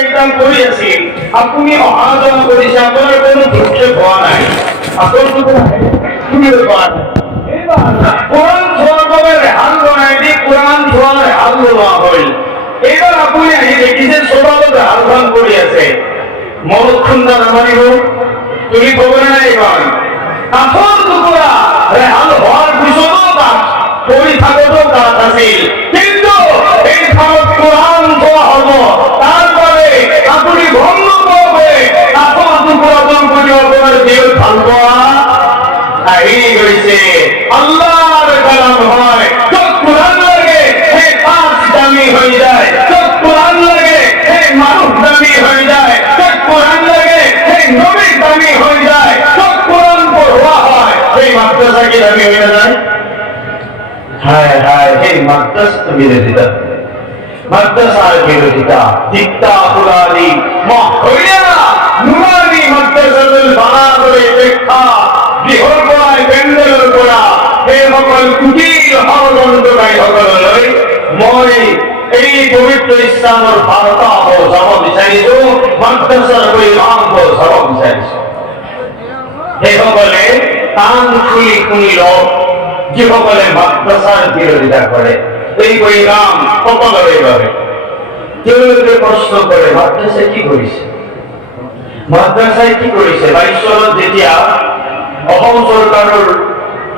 একদম কৰি আছিল আপুনি অহা যোৱা কৰিছে আপোনাৰ কোনো দুখে পোৱা নাই আপোনালোকে তুমি পোৱা নাই কোরআন ছোঁয়ার বাবে রেহাল বনাই দি কোরআন ছোঁয়ার রেহাল বনোৱা হল এইবাৰ আপুনি আহি দেখিছে চোতালত ৰেহাল খন কৰি আছে মনত খুন্দা নামানিব তুমি ক'বনে নাই এইবাৰ কাঠৰ টুকুৰা ৰেহাল হোৱাৰ পিছতো তাত পৰি থাকোঁতেও তাত আছিল কিন্তু এইখনত কোরআন ছোঁয়া হ'ব তাৰ বাবে আপুনি গম নোপোৱাকৈ কাঠৰ টুকুৰাটোৰ প্ৰতি আপোনাৰ জীৱ ভাল পোৱা আহি গৈছে আল্লাহর কালাম হয় যত কোরআন লাগে হে পাঁচ দামি হয়ে যায় যত কোরআন লাগে হে মানুষ দামি হয়ে যায় যত কোরআন লাগে হে নবী দামি হয়ে যায় যত কোরআন পড়া হয় সেই মাদ্রাসা কি দামি হয়ে যায় হায় হায় হে মাদ্রাসা বিরোধিতা মাদ্রাসার বিরোধিতা দিক্তা পুরানি মহইয়া নুরানি মাদ্রাসাতুল বানা করে দেখা বিহর পড়ায় প্যান্ডেলের পড়া এই সকল কুটির হরদণ্ডকারী সকললৈ মই এই পবিত্ৰ ইছলামৰ বাৰ্তা যাব বিচাৰিছো মাদ্ৰাছাৰ ইমাম যাব বিচাৰিছো সেইসকলে কাণ খুলি শুনি লওক যিসকলে মাদ্ৰাছাৰ বিৰোধিতা কৰে এই ইমাম সকলৰে বাবে তেওঁলোকে প্ৰশ্ন কৰে মাদ্ৰাছাই কি কৰিছে মাদ্ৰাছাই কি কৰিছে 22 চনত যেতিয়া অসম চৰকাৰৰ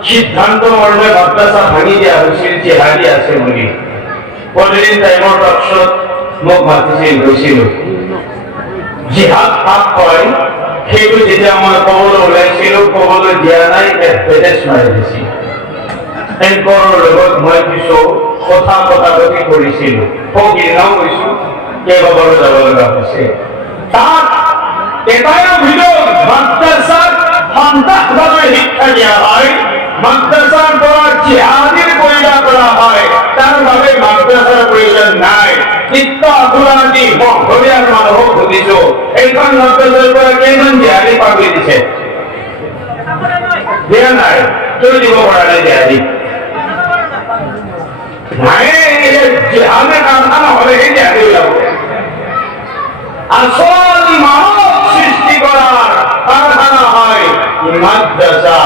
সিদ্ধান্ত মৰ্মে মাদ্ৰাছা ভাঙি দিয়া হৈছিল জিহাদী আছে বুলি প্ৰতিদিন টাইমৰ টকছত মোক মাতিছিল গৈছিলো জিহাদ কাক কয় সেইটো যেতিয়া মই ক'বলৈ ওলাইছিলো ক'বলৈ দিয়া নাই এডভাৰটাইজ মাৰি দিছিল এংকৰৰ লগত মই কিছু কথা কটাকটি কৰিছিলো ফকিৰগাঁও গৈছো কেইবাবাৰো যাব লগা হৈছে তাত এটাই অভিযোগ মাদ্ৰাছাত সন্তাসভাৱে শিক্ষা দিয়া হয় মাদ্রাসার পর জিহাদের পয়দা করা হয় তার ভাবে মাদ্রাসার প্রয়োজন নাই শিক্ষা পুরানি মহরিয়ার মানুষ বুঝিছো এইখন মাদ্রাসার পর কেইজন জিহাদি পাবলি দিছে দিয়া নাই কেউ দিব পৰা নাই জিহাদি নাই জিহাদের কারখানা হলে এই জিহাদি ওলাব আসল মানব সৃষ্টি করার কারখানা হয় মাদ্রাসা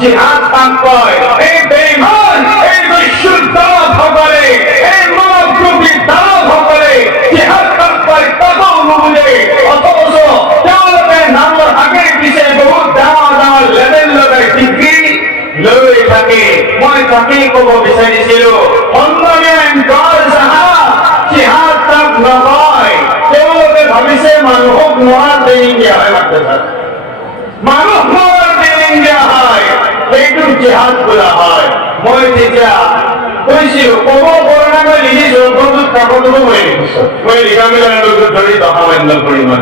জিহাদ কাক কয় এই বেঈমান এই বিশুদ্ধ সকলে এই মানবরূপী দানব সকলে জিহাদ কাক কয় তাও নুবুঝে অথচ তেওঁলোকে নামৰ আগে পিছে বহুত ডাঙৰ লেভেল লগাই ডিগ্ৰী লৈ থাকে মই তাকেই ক'ব বিচাৰিছিলো সন্মানীয় জিহাদ কাক নকয় তেওঁলোকে ভাবিছে মানুহক মৰাৰ ট্ৰেইনিং দিয়া হয় মাদ্ৰাছাত মানুহ মৰাৰ ট্ৰেইনিং দিয়া হয় সেইটো জিহাদ বোলা হয় মই তেতিয়া কৈছিলো ক'ব পৰা নাই মই লিখিছো গ্ৰন্থত কাকতো মই লিখিছো মই লিখা মেলাৰ লগত ধৰি দশামান্য পৰিমাণ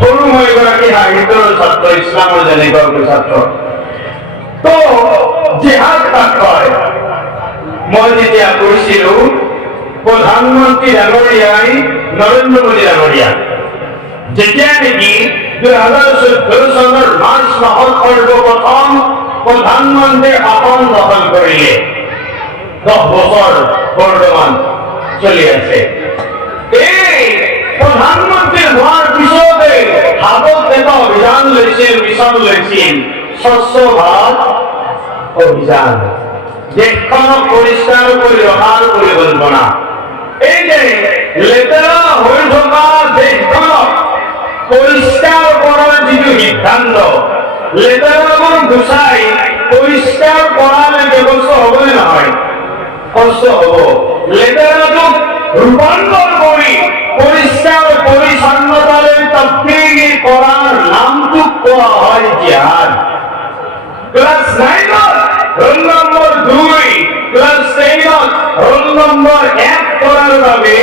সৰু মই এগৰাকী সাহিত্যৰ ছাত্ৰ ইছলামৰ যেনেকুৱা ছাত্ৰ তো জিহাদ কাক কয় মই যেতিয়া কৈছিলো প্ৰধানমন্ত্ৰী ডাঙৰীয়াই নৰেন্দ্ৰ মোদী ডাঙৰীয়া যেতিয়া নেকি 2014 চনৰ মাৰ্চ মাহত সৰ্বপ্ৰথম প্ৰধানমন্ত্ৰী আসন দখল কৰিলে 10 বছৰ বৰ্তমান চলি আছে এই প্ৰধানমন্ত্ৰী হোৱাৰ পিছতে হাতত এটা অভিযান লৈছিল মিছন লৈছিল স্বচ্ছ ভাৰত অভিযান দেশখনক পৰিষ্কাৰ কৰি ৰখাৰ পৰিকল্পনা এই যে লেতেৰা হৈ থকা দেশখনক পৰিষ্কাৰ কৰাৰ যিটো সিদ্ধান্ত লেতেৰাবোৰ গুচাই পৰিষ্কাৰ কৰাৰ ব্যৱস্থা হ'বনে নহয় কষ্ট হ'ব লেতেৰাটোক ৰূপান্তৰ কৰি পৰিষ্কাৰ পৰিচ্ছন্নতালৈ তবদিল কৰাৰ নামটোক কোৱা হয় জিহাদ ক্লাছ 9ত ৰোল নম্বৰ 2 ক্লাছ 10ত ৰোল নম্বৰ 1 কৰাৰ বাবে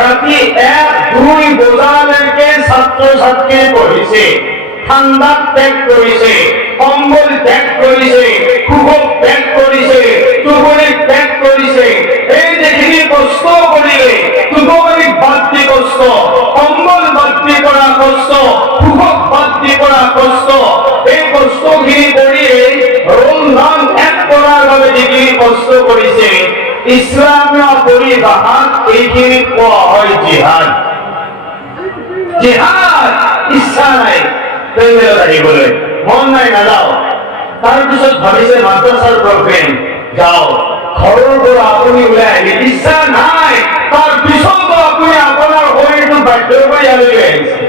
ৰাতি 1-2 বজালৈকে ছাত্ৰ ছাত্ৰী পঢ়িছে ঠাণ্ডা ত্যাগ কৰিছে কম্বল ত্যাগ কৰিছে সুখ ত্যাগ কৰিছে টোপনি ত্যাগ কৰিছে এই যিখিনি কষ্ট কৰিলে টোপনি বাদ দি কষ্ট কম্বল বাদ দি কৰা কষ্ট সুখ বাদ দি কৰা কষ্ট এই কষ্টখিনি কৰিয়ে ৰমজান এক কৰাৰ বাবে যিখিনি কষ্ট কৰিছে ইছলামীয় পৰিভাষাত এইখিনি কোৱা হয় জিহাদ জিহাদ ইচ্ছা নাই পেন্ডেলত আহিবলৈ মন নাই নাযাওঁ তাৰপিছত ভাবিছে মাদ্ৰাছাৰ প্ৰগ্ৰেম যাওঁ ঘৰৰ পৰা আপুনি ওলাই আহি ইচ্ছা নাই তাৰপিছতো আপুনি আপোনাৰ শৰীৰটো বাধ্য কৰি ইয়ালৈ আহিছে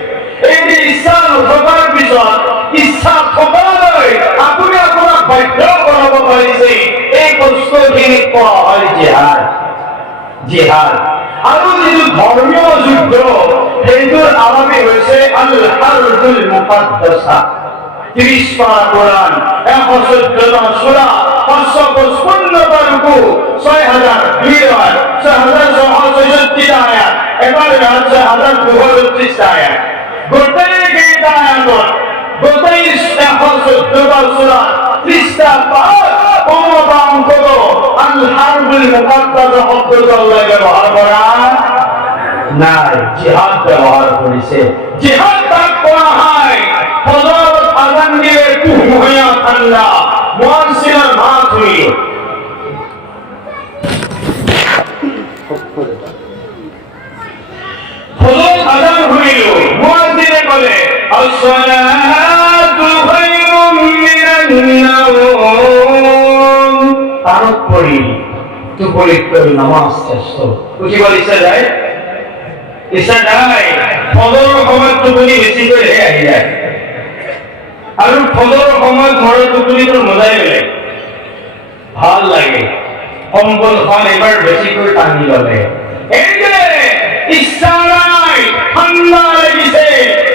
এই যে ইচ্ছা নথকাৰ পিছত ইচ্ছা থকালৈ আপুনি আপোনাক বাধ্য কৰাব পাৰিছে এই কষ্টখিনি কোৱা হয় জিহাদ জিহাদ আৰু যিটো ধৰ্মীয় যুদ্ধ সেইটোৰ আৰম্ভ হৈছে আল হাৰবুল মুকাদ্দাছা 30 পাৰা কোরআন 114টা সূরা 555টা রুকু 6266টা আয়াত এবার 6232টা আয়াত গোটাই কেইটা আয়াত গোটাই 114টা সূরা 30টা পাঠ কোনটা অঙ্ক আল হারবুল মুকাদ্দাসা শব্দটো আল্লাহ ব্যবহার করা নাই জিহাদ ব্যবহার করেছে জিহাদ তাক কোয়া হয় ফজর আযান দিয়ে কুহয়া ঠান্ডা মুয়াজ্জিনের মাত হই ফজর আযান হইল মুয়াজ্জিনে বলে আসসালাতু খায়রুম মিনান নাওম তারক পড়ি দুপুরের নামাজ শেষ উঠি বলিছে যায় ইচ্ছা যায় ফজৰৰ সময়ত টোপনি বেছি কৰি আহি যায় আৰু ফজৰৰ সময়ত ঘৰৰ টোপনিটোৰ মজাই বেলেগ ভাল লাগে কম্বলখন এবাৰ বেছিকৈ টানি ল'লে এই যে ইচ্ছা নাই ঠাণ্ডা লাগিছে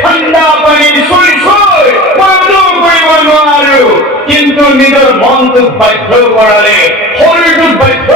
ঠাণ্ডা পানী চুই চুই বন্ধ কৰিব নোৱাৰো কিন্তু নিজৰ মনটোক বাধ্য কৰালে শৰীৰটোক বাধ্য